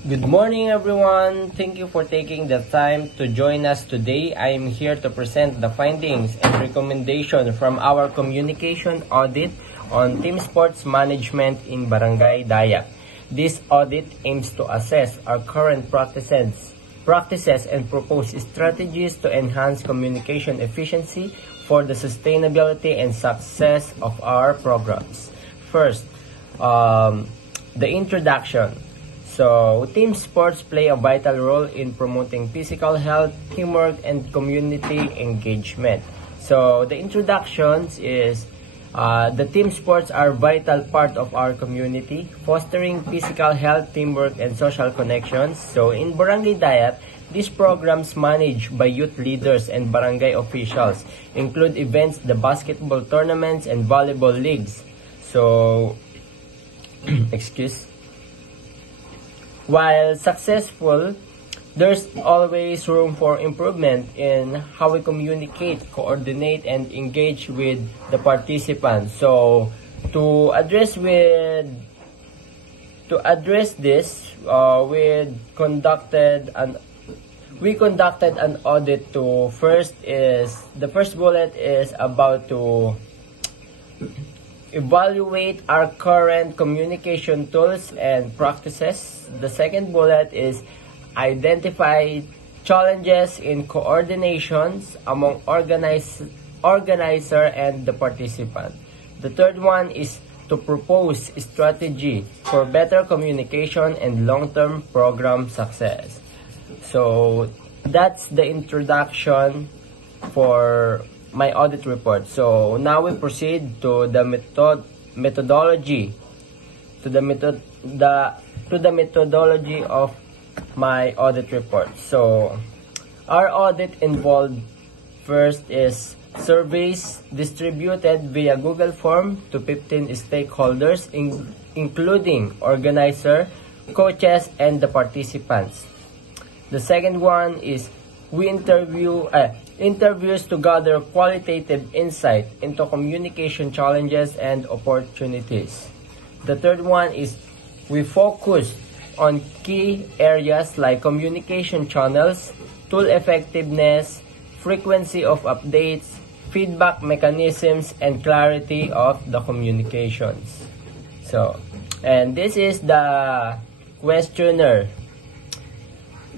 Good morning, everyone. Thank you for taking the time to join us today. I am here to present the findings and recommendation from our communication audit on team sports management in Barangay Dayak. This audit aims to assess our current practices and propose strategies to enhance communication efficiency for the sustainability and success of our programs. First, the introduction. So, team sports play a vital role in promoting physical health, teamwork, and community engagement. So, the introductions is the team sports are vital part of our community, fostering physical health, teamwork, and social connections. So, in Barangay Dayak, these programs managed by youth leaders and barangay officials include events, the basketball tournaments, and volleyball leagues. So, excuse. While successful, there's always room for improvement in how we communicate, coordinate, and engage with the participants. So, to address this, we conducted an audit. The first bullet is about to evaluate our current communication tools and practices. The second bullet is identify challenges in coordinations among organizer and the participant. The third one is to propose strategy for better communication and long-term program success. So that's the introduction for my audit report. So now we proceed to the methodology of my audit report. So our audit involved first is surveys distributed via Google Form to 15 stakeholders including organizer, coaches, and the participants. The second one is we interviews to gather qualitative insight into communication challenges and opportunities. The third one is we focus on key areas like communication channels, tool effectiveness, frequency of updates, feedback mechanisms, and clarity of the communications. So, and this is the questionnaire.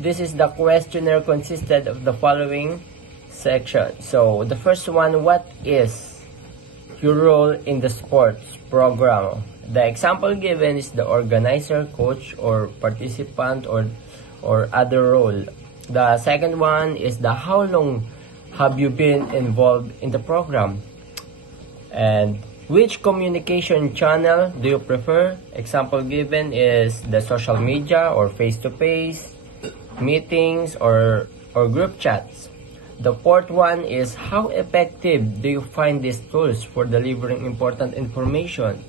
Consisted of the following sections. So, the first one, what is your role in the sports program? The example given is the organizer, coach, or participant, or other role. The second one is the how long have you been involved in the program? And which communication channel do you prefer? Example given is the social media or face-to-face, meetings, or group chats. The fourth one is how effective do you find these tools for delivering important information?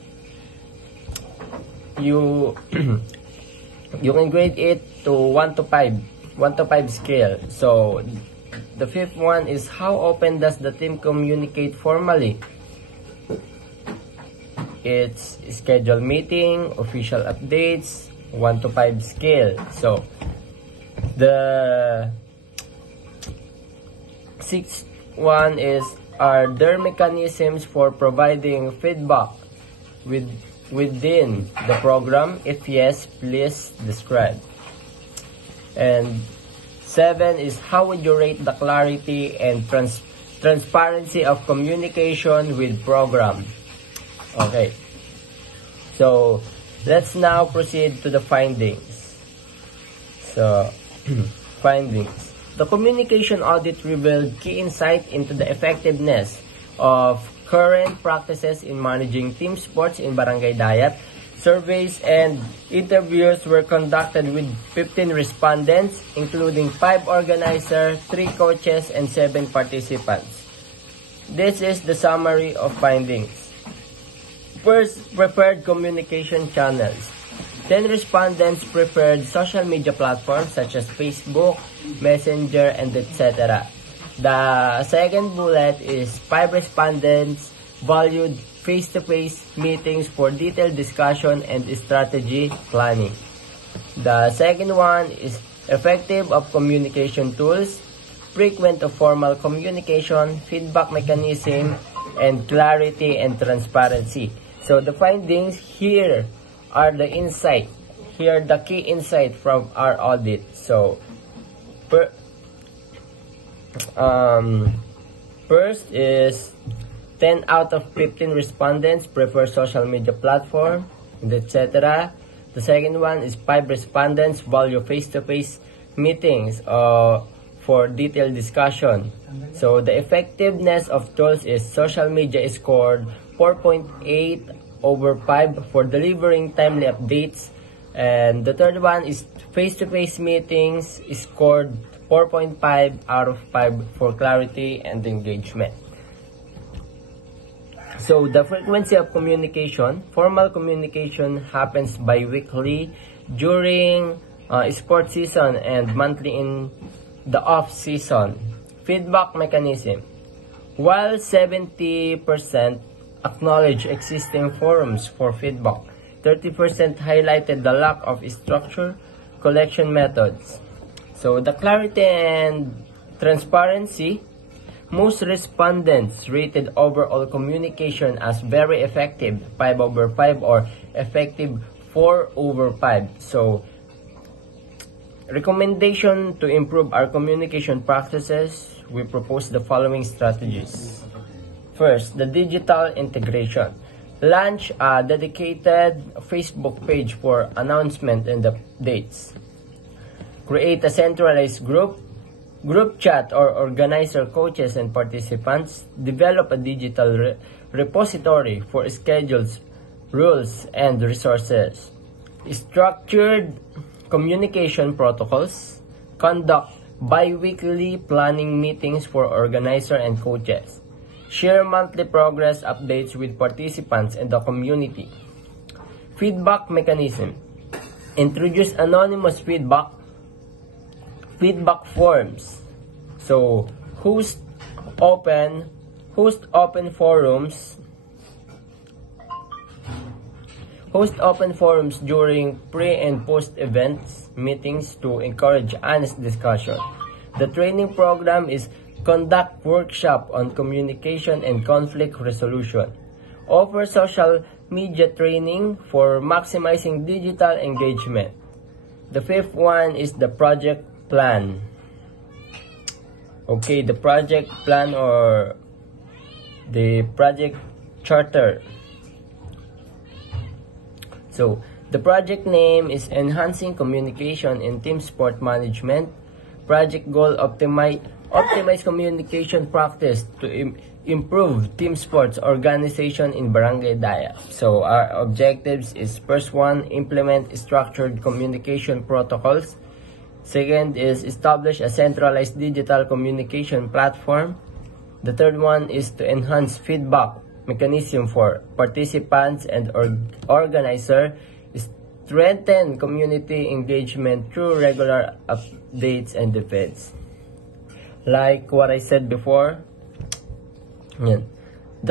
You can grade it to 1 to 5 scale. So the fifth one is how often does the team communicate formally? It's scheduled meeting, official updates, 1 to 5 scale. So the sixth one is, are there mechanisms for providing feedback within the program? If yes, please describe. And 7 is, how would you rate the clarity and transparency of communication with program? Okay, so let's now proceed to the findings. So findings. The communication audit revealed key insight into the effectiveness of current practices in managing team sports in Barangay Dayak. Surveys and interviews were conducted with 15 respondents, including 5 organizers, 3 coaches, and 7 participants. This is the summary of findings. First, preferred communication channels. 10 respondents preferred social media platforms such as Facebook, Messenger, and etc. The second bullet is 5 respondents valued face-to-face meetings for detailed discussion and strategy planning. The second one is effective of communication tools, frequent of formal communication, feedback mechanism, and clarity and transparency. So the findings here are the insight. Here are the key insight from our audit. So first is 10 out of 15 respondents prefer social media platform, etc. The second one is 5 respondents value face-to-face meetings for detailed discussion. So the effectiveness of tools is social media is scored 4.8 over 5 for delivering timely updates. And the third one is face-to-face meetings is scored 4.5 out of 5 for clarity and engagement. So the frequency of communication, formal communication happens bi-weekly during sports season and monthly in the off-season. Feedback mechanism. While 70% acknowledge existing forums for feedback, 30% highlighted the lack of structure collection methods. So the clarity and transparency, most respondents rated overall communication as very effective, 5 over 5, or effective 4 over 5. So, recommendation to improve our communication practices, we propose the following strategies. First, the digital integration. Launch a dedicated Facebook page for announcement and updates. Create a centralized group chat or organizer coaches and participants. Develop a digital repository for schedules, rules, and resources. Structured communication protocols. Conduct bi-weekly planning meetings for organizer and coaches. Share monthly progress updates with participants and the community. Feedback mechanism. Introduce anonymous feedback forms. So, host open forums. Host open forums during pre and post events meetings to encourage honest discussion. The training program is conduct workshop on communication and conflict resolution. Offer social media training for maximizing digital engagement. The fifth one is the project plan. Okay, the project plan or the project charter. So, the project name is Enhancing Communication in Team Sport Management. Project goal, optimize communication practice to improve team sports organization in Barangay Dayap. So, our objectives is first one, implement structured communication protocols. Second is establish a centralized digital communication platform. The third one is to enhance feedback mechanism for participants and organizer. Strengthen community engagement through regular updates and events. Like what I said before, the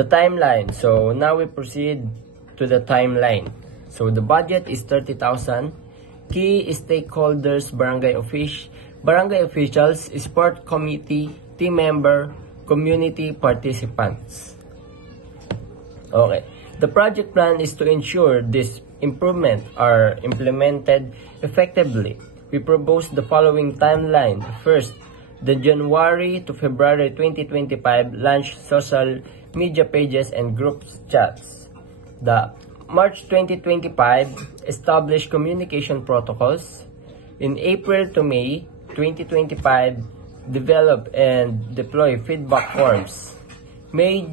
timeline. So now we proceed to the timeline. So the budget is 30,000. Key stakeholders, barangay officials, sport committee, team member, community participants. Okay. The project plan is to ensure these improvements are implemented effectively. We propose the following timeline. First, the January to February 2025 launch social media pages and group chats. The March 2025, establish communication protocols. In April to May 2025, develop and deploy feedback forms. May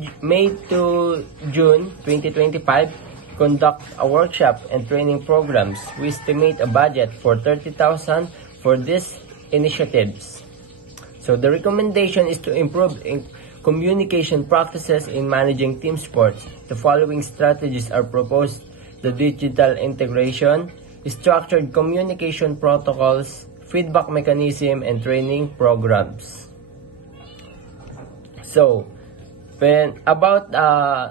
to June 2025, conduct a workshop and training programs. We estimate a budget for 30,000 for these initiatives. So the recommendation is to improve communication practices in managing team sports. The following strategies are proposed: the digital integration, structured communication protocols, feedback mechanism, and training programs. So, about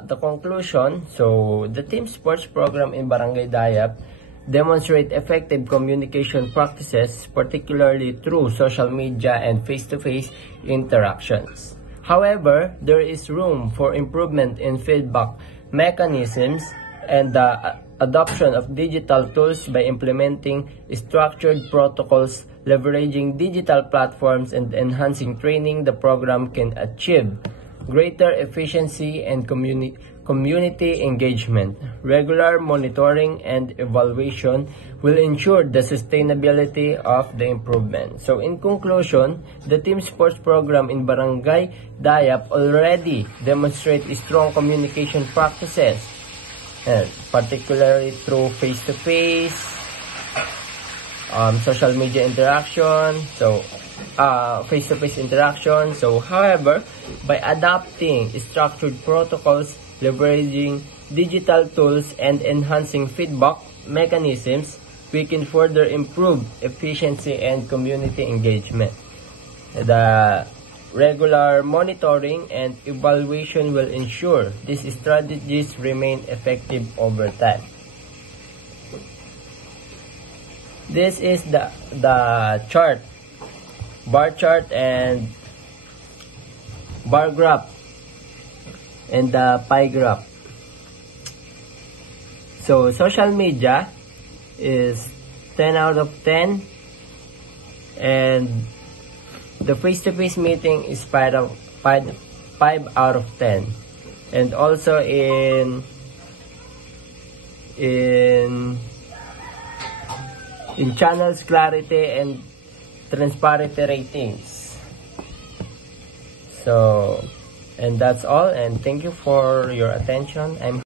the conclusion, so the team sports program in Barangay Dayap demonstrate effective communication practices, particularly through social media and face-to-face interactions. However, there is room for improvement in feedback mechanisms and the adoption of digital tools by implementing structured protocols, leveraging digital platforms, and enhancing training. The program can achieve greater efficiency and community engagement. Regular monitoring and evaluation will ensure the sustainability of the improvement. So in conclusion, the team sports program in Barangay Dayap already demonstrate strong communication practices, particularly through face-to-face, social media interaction, face-to-face interaction. So, however, by adopting structured protocols, leveraging digital tools, and enhancing feedback mechanisms, we can further improve efficiency and community engagement. The regular monitoring and evaluation will ensure these strategies remain effective over time. This is the chart, bar chart and bar graph, and the pie graph. So social media is 10 out of 10, and the face-to-face meeting is 5 out of 10. And also in channels clarity and transparency ratings. So, and that's all, and thank you for your attention.